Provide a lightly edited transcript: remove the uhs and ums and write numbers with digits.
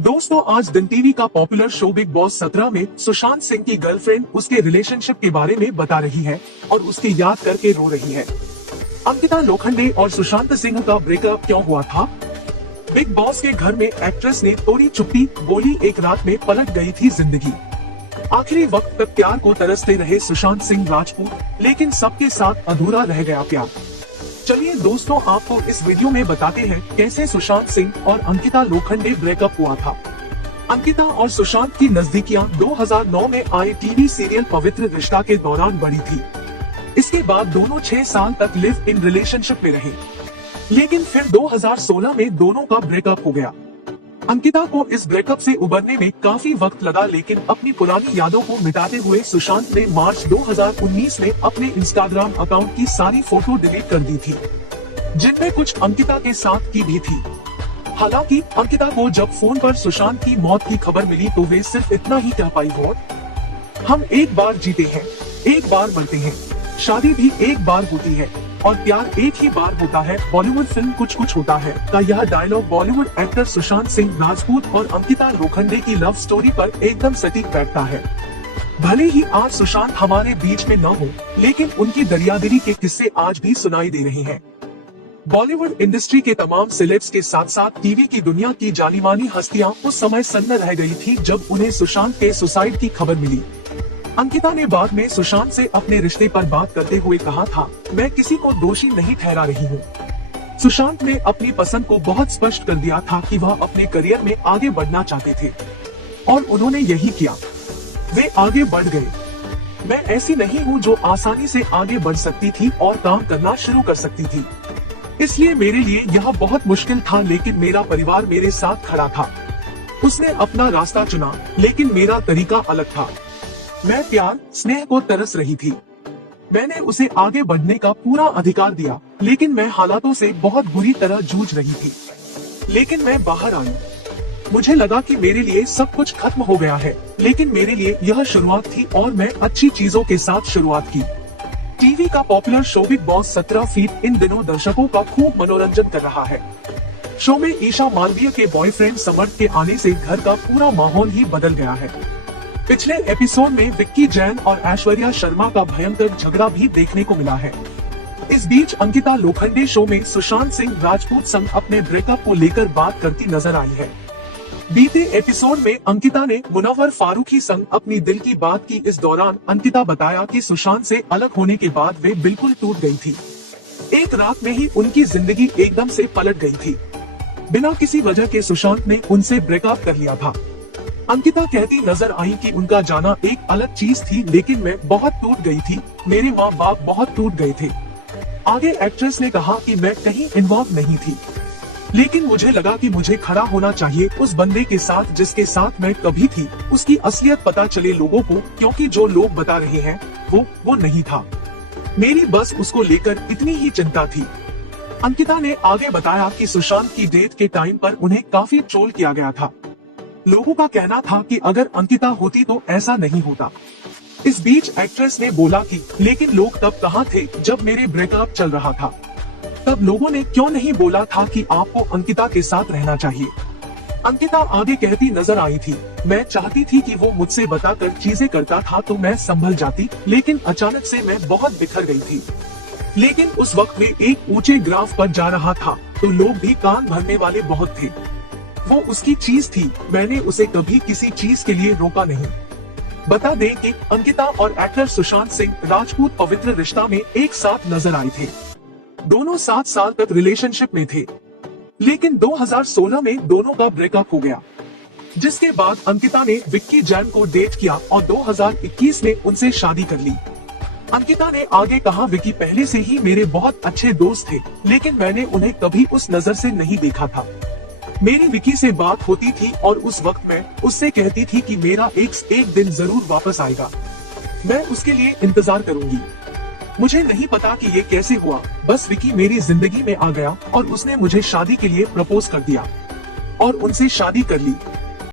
दोस्तों, आज दिन टीवी का पॉपुलर शो बिग बॉस 17 में सुशांत सिंह की गर्लफ्रेंड उसके रिलेशनशिप के बारे में बता रही है और उसकी याद करके रो रही है। अंकिता लोखंडे और सुशांत सिंह का ब्रेकअप क्यों हुआ था? बिग बॉस के घर में एक्ट्रेस ने तोड़ी चुप्पी, बोली एक रात में पलट गई थी जिंदगी। आखिरी वक्त तक प्यार को तरसते रहे सुशांत सिंह राजपूत, लेकिन सबके साथ अधूरा रह गया प्यार। चलिए दोस्तों, आपको इस वीडियो में बताते हैं कैसे सुशांत सिंह और अंकिता लोखंडे ब्रेकअप हुआ था। अंकिता और सुशांत की नजदीकियां 2009 में आए टीवी सीरियल पवित्र रिश्ता के दौरान बढ़ी थी। इसके बाद दोनों 6 साल तक लिव इन रिलेशनशिप में रहे, लेकिन फिर 2016 में दोनों का ब्रेकअप हो गया। अंकिता को इस ब्रेकअप से उबरने में काफी वक्त लगा, लेकिन अपनी पुरानी यादों को मिटाते हुए सुशांत ने मार्च 2019 में अपने इंस्टाग्राम अकाउंट की सारी फोटो डिलीट कर दी थी, जिनमें कुछ अंकिता के साथ की भी थी। हालांकि अंकिता को जब फोन पर सुशांत की मौत की खबर मिली तो वे सिर्फ इतना ही कह पाई, वॉट, हम एक बार जीते हैं, एक बार मरते हैं, शादी भी एक बार होती है और प्यार एक ही बार होता है, बॉलीवुड फिल्म कुछ कुछ होता है का यह डायलॉग बॉलीवुड एक्टर सुशांत सिंह राजपूत और अंकिता लोखंडे की लव स्टोरी पर एकदम सटीक बैठता है। भले ही आज सुशांत हमारे बीच में न हो, लेकिन उनकी दरियादिली के किस्से आज भी सुनाई दे रहे हैं। बॉलीवुड इंडस्ट्री के तमाम सेलेब्स के साथ साथ टीवी की दुनिया की जानी मानी हस्तियां उस समय सन्न रह गई थी जब उन्हें सुशांत के सुसाइड की खबर मिली। अंकिता ने बाद में सुशांत से अपने रिश्ते पर बात करते हुए कहा था, मैं किसी को दोषी नहीं ठहरा रही हूँ। सुशांत ने अपनी पसंद को बहुत स्पष्ट कर दिया था कि वह अपने करियर में आगे बढ़ना चाहते थे और उन्होंने यही किया। वे आगे बढ़ गए। मैं ऐसी नहीं हूँ जो आसानी से आगे बढ़ सकती थी और काम करना शुरू कर सकती थी, इसलिए मेरे लिए यह बहुत मुश्किल था, लेकिन मेरा परिवार मेरे साथ खड़ा था। उसने अपना रास्ता चुना, लेकिन मेरा तरीका अलग था। मैं प्यार स्नेह को तरस रही थी। मैंने उसे आगे बढ़ने का पूरा अधिकार दिया, लेकिन मैं हालातों से बहुत बुरी तरह जूझ रही थी। लेकिन मैं बाहर आई। मुझे लगा कि मेरे लिए सब कुछ खत्म हो गया है, लेकिन मेरे लिए यह शुरुआत थी और मैं अच्छी चीजों के साथ शुरुआत की। टीवी का popular show big boss 17 feet in दिनों दर्शकों का खूब मनोरंजन कर रहा है। शो में ईशा मालवीय के बॉयफ्रेंड समर्थ के आने से घर का पूरा माहौल ही बदल गया है। पिछले एपिसोड में विक्की जैन और ऐश्वर्या शर्मा का भयंकर झगड़ा भी देखने को मिला है। इस बीच अंकिता लोखंडे शो में सुशांत सिंह राजपूत संग अपने ब्रेकअप को लेकर बात करती नजर आई है। बीते एपिसोड में अंकिता ने मुनव्वर फारूकी संग अपनी दिल की बात की। इस दौरान अंकिता बताया कि सुशांत से अलग होने के बाद वे बिल्कुल टूट गई थी। एक रात में ही उनकी जिंदगी एकदम से पलट गई थी। बिना किसी वजह के सुशांत ने उनसे ब्रेकअप कर लिया था। अंकिता कहती नजर आई कि उनका जाना एक अलग चीज थी, लेकिन मैं बहुत टूट गई थी, मेरे माँ बाप बहुत टूट गए थे। आगे एक्ट्रेस ने कहा कि मैं कहीं इन्वॉल्व नहीं थी, लेकिन मुझे लगा कि मुझे खड़ा होना चाहिए उस बंदे के साथ जिसके साथ मैं कभी थी, उसकी असलियत पता चले लोगों को, क्योंकि जो लोग बता रहे हैं वो नहीं था। मेरी बस उसको लेकर इतनी ही चिंता थी। अंकिता ने आगे बताया कि सुशांत की डेथ के टाइम पर उन्हें काफी ट्रोल किया गया था। लोगों का कहना था कि अगर अंकिता होती तो ऐसा नहीं होता। इस बीच एक्ट्रेस ने बोला कि लेकिन लोग तब कहाँ थे जब मेरे ब्रेकअप चल रहा था, तब लोगों ने क्यों नहीं बोला था कि आपको अंकिता के साथ रहना चाहिए। अंकिता आगे कहती नजर आई थी, मैं चाहती थी कि वो मुझसे बताकर चीजें करता था तो मैं संभल जाती, लेकिन अचानक से मैं बहुत बिखर गई थी। लेकिन उस वक्त वे एक ऊंचे ग्राफ पर जा रहा था तो लोग भी कान भरने वाले बहुत थे। वो उसकी चीज थी, मैंने उसे कभी किसी चीज के लिए रोका नहीं। बता दें कि अंकिता और एक्टर सुशांत सिंह राजपूत पवित्र रिश्ता में एक साथ नजर आए थे। दोनों 7 साल तक रिलेशनशिप में थे, लेकिन 2016 में दोनों का ब्रेकअप हो गया, जिसके बाद अंकिता ने विक्की जैन को डेट किया और 2021 में उनसे शादी कर ली। अंकिता ने आगे कहा, विक्की पहले से ही मेरे बहुत अच्छे दोस्त थे, लेकिन मैंने उन्हें कभी उस नजर से नहीं देखा था। मेरी विकी से बात होती थी और उस वक्त मैं उससे कहती थी कि मेरा एक दिन जरूर वापस आएगा, मैं उसके लिए इंतजार करूंगी। मुझे नहीं पता कि ये कैसे हुआ, बस विकी मेरी जिंदगी में आ गया और उसने मुझे शादी के लिए प्रपोज कर दिया और उनसे शादी कर ली।